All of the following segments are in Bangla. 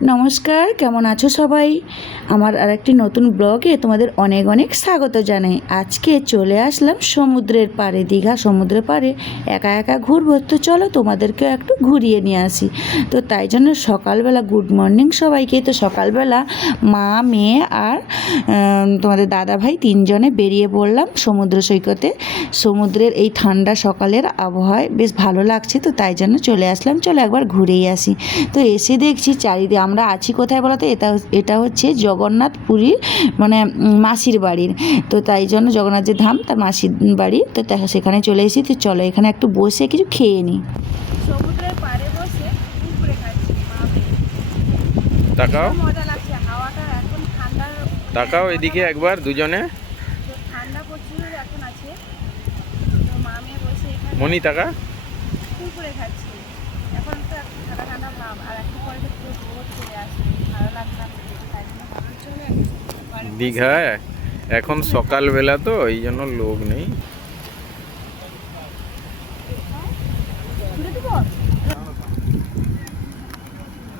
নমস্কার, কেমন আছো সবাই? আমার আর একটি নতুন ব্লগে তোমাদের অনেক অনেক স্বাগত জানাই। আজকে চলে আসলাম সমুদ্রের পাড়ে, দীঘা সমুদ্রের পাড়ে। একা একা ঘুরবো, তো চলো তোমাদেরকেও একটু ঘুরিয়ে নিয়ে আসি। তো তাই জন্য সকালবেলা গুড মর্নিং সবাইকে। তো সকালবেলা মা, মেয়ে আর তোমাদের দাদা ভাই তিনজনে বেরিয়ে পড়লাম সমুদ্র সৈকতে। সমুদ্রের এই ঠান্ডা সকালের আবহাওয়ায় বেশ ভালো লাগছে, তো তাই জন্য চলে আসলাম। চলো একবার ঘুরেই আসি। তো এসে দেখছি চারিদিকে আমরা আছি কোথায় বলো তো এটা এটা হচ্ছে জগন্নাথ পুরীর মানে মাসির বাড়ির। তো তাই জন্য জগন্নাথ যে ধাম তার মাসির বাড়ি। তো সেখানে চলে এসেছি তো চলো এখানে একটু বসে কিছু খেয়ে নিই সমুদ্রের পাড়ে বসে কুকুরে খাচ্ছি তাকাও। মজা লাগছে হাওয়াটা এখন ঠান্ডা তাকাও এদিকে একবার দুজনে। ঠান্ডা প্রচুর এখন আছে। তো বসে মনি তাকা। খাচ্ছি এখন তো একটু ঠান্ডা ঠান্ডা ভাব আর একটু পরে তো পুরো রোদ চলে আসবে ভালো লাগবে না তাই জন্য ভালো চলে সমুদ্রের পাড়ে বসে- দীঘায়। এখন সকালবেলা তো, এই জন্য লোক নেই।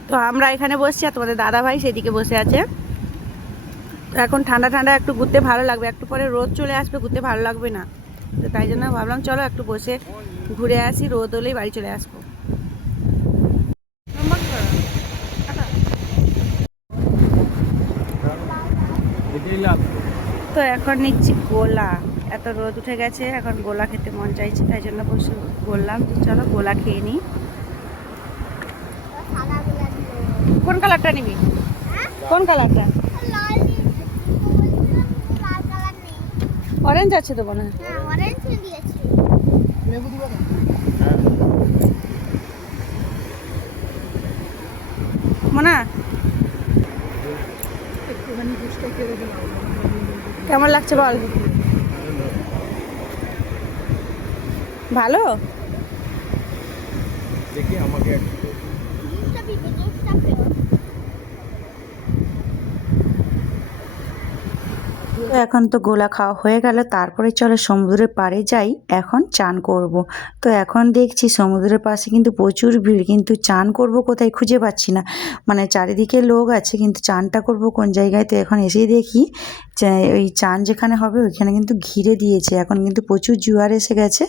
তো আমরা এখানে বসছি আর তোমাদের দাদা ভাই সেদিকে বসে আছে। তো এখন ঠান্ডা ঠান্ডা একটু ঘুরতে ভালো লাগবে, একটু পরে রোদ চলে আসবে, ঘুরতে ভালো লাগবে না। তো তাই জন্য ভাবলাম, চলো একটু বসে ঘুরে আসি, রোদ হলেই বাড়ি চলে আসব। তো এখন নিচ্ছি গোলা। এত রোদ উঠে গেছে এখন গোলা খেতে মন চাইছে তাই জন্য বসে বললাম যে চলো গোলা খেয়ে নিই। কোন কালারটা নিবি? কোন কালারটা? অরেঞ্জ আছে তো মনে হয়। মনা কেমন লাগছে বল? ভালো? দেখি আমাকে এখন তো গোলা খাওয়া হয়ে গেল, তারপরে চলো সমুদ্রের পাড়ে যাই, এখন চান করব। তো এখন দেখছি সমুদ্রের পাশে কিন্তু প্রচুর ভিড়, কিন্তু চান করব কোথায় খুঁজে পাচ্ছি না। মানে চারিদিকে লোক আছে, কিন্তু চানটা করব কোন জায়গায়? তো এখন এসেই দেখি ওই চান যেখানে হবে, ওইখানে কিন্তু ঘিরে দিয়েছে। এখন কিন্তু প্রচুর জোয়ার এসে গেছে,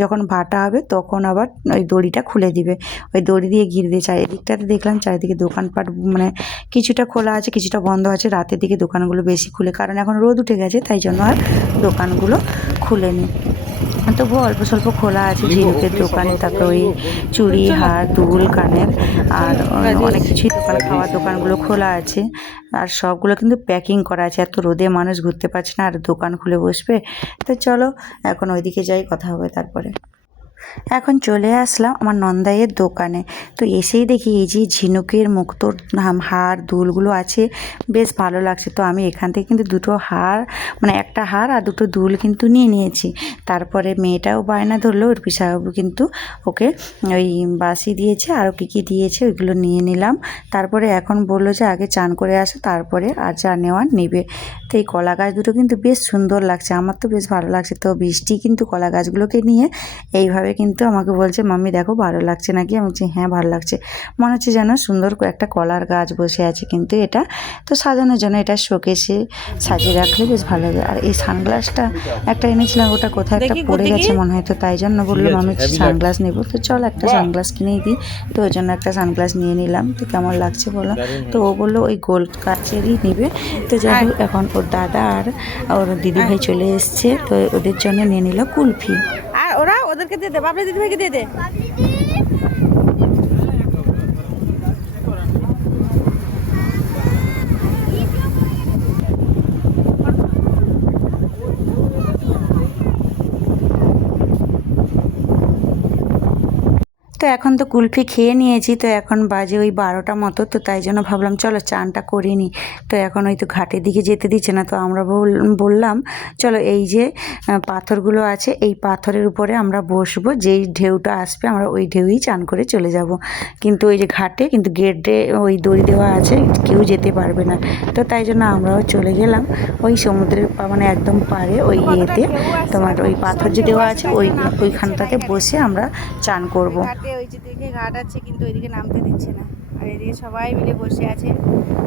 যখন ভাটা হবে তখন আবার ওই দড়িটা খুলে দিবে। ওই দড়ি দিয়ে ঘিরে দিয়ে চারিদিকটাতে দেখলাম চারিদিকে দোকানপাট মানে কিছুটা খোলা আছে, কিছুটা বন্ধ আছে। রাতের দিকে দোকানগুলো বেশি খুলে, কারণ এখন রোদ উঠে গেছে তাই জন্য আর দোকানগুলো খুলেনি। তবু অল্প স্বল্প খোলা আছে ঝিনুকের দোকানে তারপরে ওই চুড়ি হার দুল কানের আর অনেক কিছুই দোকান খাওয়ার দোকানগুলো খোলা আছে। আর সবগুলো কিন্তু প্যাকিং করা আছে এত রোদে মানুষ ঘুরতে পারছে না আর দোকান খুলে বসবে। তো চলো এখন ওইদিকে যাই কথা হবে তারপরে। এখন চলে আসলাম আমার নন্দাইয়ের দোকানে। তো এসেই দেখি এই যে ঝিনুকের মুক্তোর হার, দুলগুলো আছে, বেশ ভালো লাগছে। তো আমি এখান থেকে কিন্তু দুটো হার মানে একটা হার আর দুটো দুল কিন্তু নিয়ে নিয়েছি। তারপরে মেয়েটাও বায়না ধরলো ওর পিসাবাবু কিন্তু ওকে ওই বাসি দিয়েছে, আরও কী কী দিয়েছে ওইগুলো নিয়ে নিলাম। তারপরে এখন বলল যে আগে চান করে আসো, তারপরে আর যা নেওয়ার নেবে। তো এই কলা গাছ দুটো কিন্তু বেশ সুন্দর লাগছে, আমার তো বেশ ভালো লাগছে। তো বৃষ্টি কিন্তু কলা গাছগুলোকে নিয়ে এইভাবে কিন্তু আমাকে বলছে মাম্মি দেখো ভালো লাগছে নাকি? আমি বলছি হ্যাঁ ভালো লাগছে। মনে হচ্ছে যেন সুন্দর একটা কলার গাছ বসে আছে কিন্তু এটা। তো সাজানোর জন্য এটা শোকেসে সাজিয়ে রাখলে বেশ ভালো লাগে। আর এই সানগ্লাসটা একটা এনেছিলাম ওটা কোথায় একটা পড়ে গেছে মনে হয় তো তাই জন্য বললাম আমি সানগ্লাস নেব। তো চল একটা সানগ্লাস কিনেই দিই। তো ওই জন্য একটা সানগ্লাস নিয়ে নিলাম। তো কেমন লাগছে বলো? তো ও বলল ওই গোল্ড কাচেরই নেবে। তো যাই হোক এখন ওর দাদা আর ওর দিদিভাই চলে এসছে। তো ওদের জন্য নিয়ে নিল কুলফি। আর ওরা ওদেরকে দিয়ে দে বাবলি দিদি ভাইকে দিয়ে দে। তো এখন তো কুলফি খেয়ে নিয়েছি তো এখন বাজে ওই বারোটা মতো তো তাই জন্য ভাবলাম চলো চানটা করে নিই। তো এখন ওই তো ঘাটের দিকে যেতে দিচ্ছে না তো আমরা বল- বললাম চলো এই যে পাথরগুলো আছে এই পাথরের উপরে আমরা বসবো যেই ঢেউটা আসবে আমরা ওই ঢেউই চান করে চলে যাব। কিন্তু ওই যে ঘাটে কিন্তু গেটে ওই দড়ি দেওয়া আছে কেউ যেতে পারবে না। তো তাই জন্য আমরাও চলে গেলাম ওই সমুদ্রের মানে একদম পারে ওই ইয়েতে। তোমার ওই পাথর যে দেওয়া আছে ওই ওইখানটাতে বসে আমরা চান করব। ওই দিকে ঘাট আছে, কিন্তু ওইদিকে নামতে দিচ্ছে না। আর এদিকে সবাই মিলে বসে আছে।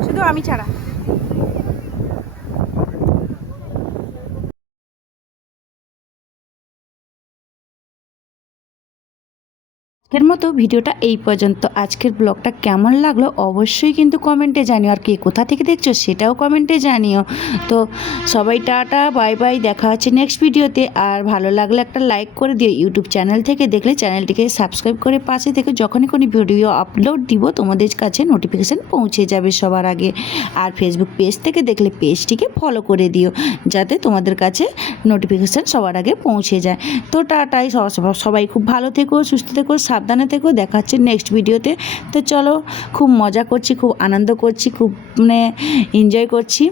শুধু আমি ছাড়া। আজকের মতো ভিডিওটা এই পর্যন্ত। আজকের ব্লগটা কেমন লাগল অবশ্যই কিন্তু কমেন্টে জানিও। আর কে কোথা থেকে দেখছ সেটাও কমেন্টে জানিও। তো সবাই টাটা, বাই বাই, দেখা হচ্ছে নেক্সট ভিডিওতে। আর ভালো লাগলে একটা লাইক করে দিও। ইউটিউব চ্যানেল থেকে দেখলে চ্যানেলটিকে সাবস্ক্রাইব করে পাশে থেকে যখনই কোনো ভিডিও আপলোড দিব, তোমাদের কাছে নোটিফিকেশান পৌঁছে যাবে সবার আগে। আর ফেসবুক পেজ থেকে দেখলে পেজটিকে ফলো করে দিও, যাতে তোমাদের কাছে নোটিফিকেশান সবার আগে পৌঁছে যায়। তো টাটাই সবাই খুব ভালো থেকো, সুস্থ থেকো সাবধানে থেকো দেখা হচ্ছে নেক্সট ভিডিওতে তো চলো খুব মজা করছি খুব আনন্দ করছি খুব মানে এনজয় করছি।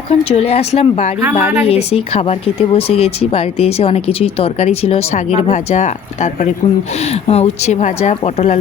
এখন চলে আসলাম বাড়ি বাড়ি এসেই খাবার খেতে বসে গেছি। বাড়িতে এসে অনেক কিছুই তরকারি ছিল শাগের ভাজা তারপরে কোন উচ্ছে ভাজা পটল আলু